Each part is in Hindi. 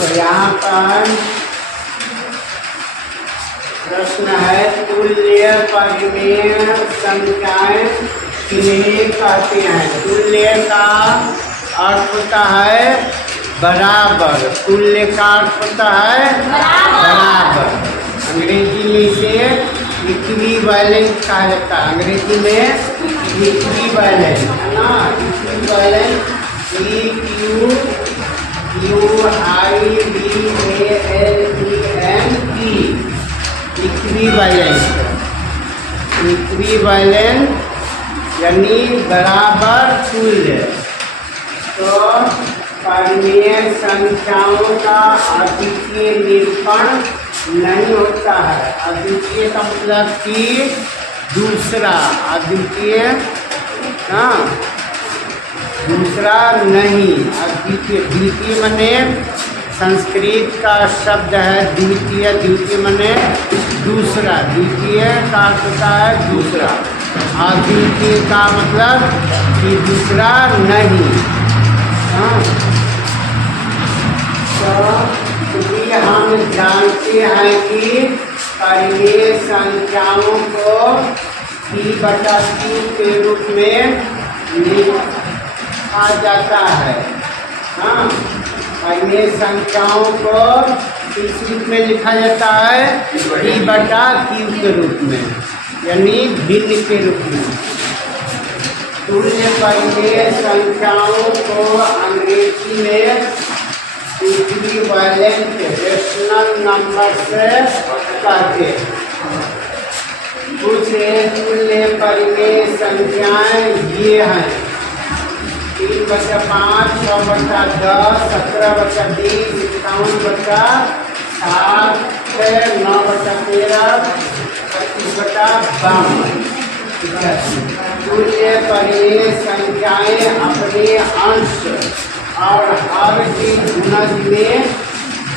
तो यहाँ पर प्रश्न है तुल्य परिमेय संख्याएं किन्हें कहते हैं। तुल्य का अर्थ होता है बराबर। तुल्य का अर्थ होता है बराबर। अंग्रेजी में इसे इक्विवेलेंट कहा जाता है। अंग्रेजी में इक्विवेलेंट है ना। इक्विवेलेंट इक्विवेलेंट इक्विवेलेंट यानी बराबर तुल्य। तो परिमेय संख्याओं का अद्वितीय निरूपण नहीं होता है। अद्वितीय का मतलब कि दूसरा, अद्वितीय दूसरा नहीं। अद्वितीय, द्वितीय मने संस्कृत का शब्द है द्वितीय। द्वितीय मने दूसरा। द्वितीय का अर्थ होता है दूसरा। अद्वितीय का मतलब कि दूसरा नहीं। तो हम जानते हैं कि परिमेय संख्याओं को P/Q के रूप में लिखा जाता है। हाँ, परिमेय संख्याओं को किस रूप में लिखा जाता है? P/Q के रूप में, यानी भिन्न के रूप में। तुल्य परिमेय संख्याओं को अंग्रेजी में इक्विवेलेंट रेशनल नंबर से कहते हैं। कुछ तुल्य परिमेय संख्याएं ये हैं 3/5, 6/10, 17/20, 51/7, 9/13, 25/52। तुल्य परिमेय संख्याएं अपने अंश और हर के गुणज में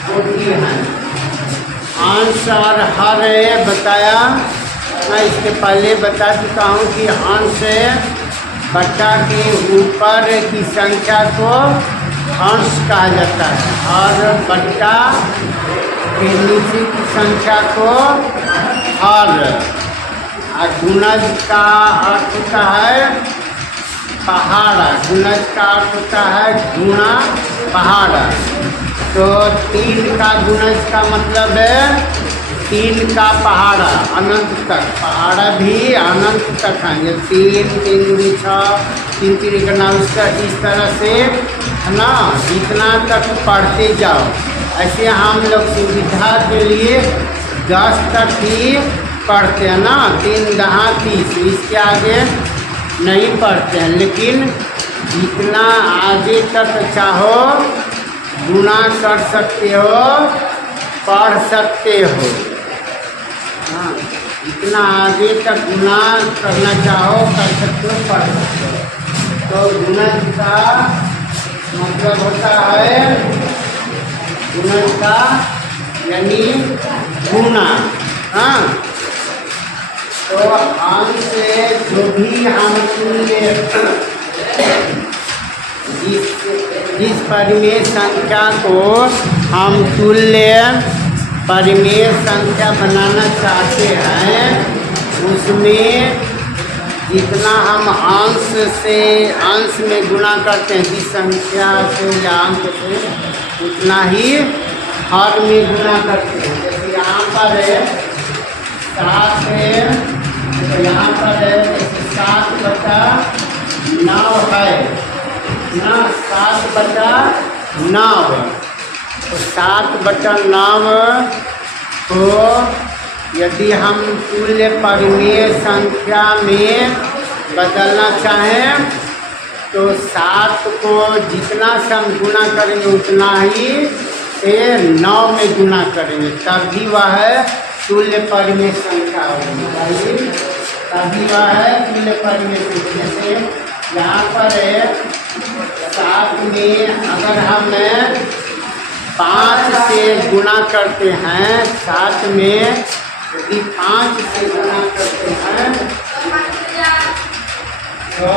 होती हैं। अंश और हर बताया, मैं इसके पहले बता चुका हूँ कि अंश बट्टा के ऊपर की संख्या को अंश कहा जाता है और बट्टा के नीचे की संख्या को हर। गुणज का अर्थ होता है पहाड़ा। गुणज का अर्थ होता है गुणा पहाड़ा। तो 3 का गुणज का मतलब है 3 का पहाड़ा, अनंत तक। पहाड़ा भी अनंत तक है। ये 3, 3 × 6, 3 × 3 = 9, इस तरह से है ना, जितना तक पढ़ते जाओ। ऐसे हम लोग सुविधा के लिए 10 तक ही पढ़ते हैं ना। 3 × 30, इसके आगे नहीं पढ़ते हैं। लेकिन जितना आगे तक चाहो गुणा कर सकते हो, पढ़ सकते हो। हाँ, जितना आगे तक गुणा करना चाहो कर सकते हो, पढ़ सकते हो। तो गुणज का मतलब होता है गुणज का यानी गुणा। हाँ, तो अंश से जो भी हम तुल्य जिस परिमेय संख्या को हम तुल्य परिमेय संख्या बनाना चाहते हैं, उसमें जितना हम अंश में गुणा करते हैं जिस संख्या से या अंक से, उतना ही हर में गुणा करते हैं। जैसे यहाँ पर है 7 है, तो यहाँ पर है 7/9 है ना। 7/9, तो 7/9 को यदि हम तुल्य परिमेय संख्या में बदलना चाहें तो 7 को जितना से हम गुणा करेंगे उतना ही से 9 में गुणा करेंगे, तभी वह तुल्य परिमेय संख्या होगी। तभी वह है तुल्य परिमेय संख्या। जैसे यहाँ पर है 7 में अगर हम 5 से गुणा करते हैं, 7 में यदि 5 से गुणा करते हैं तो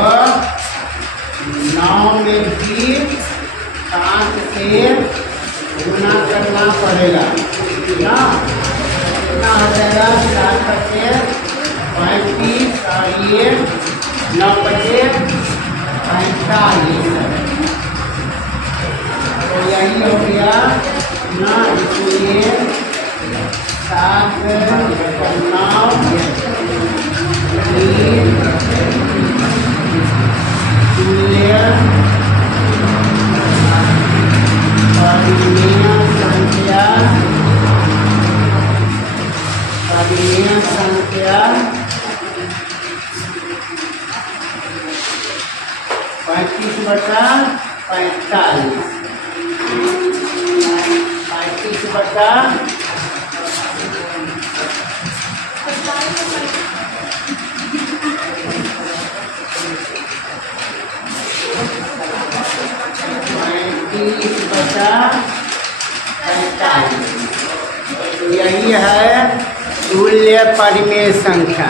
9 में भी 5 से गुना करना पड़ेगा ना। कितना हो जाएगा 7×35 और ये 9×45। तो यही हो गया ना, इसलिए 7×9 तुल्य परिमेय संख्या 35/45। 35/45 यही है तुल्य परिमेय संख्या।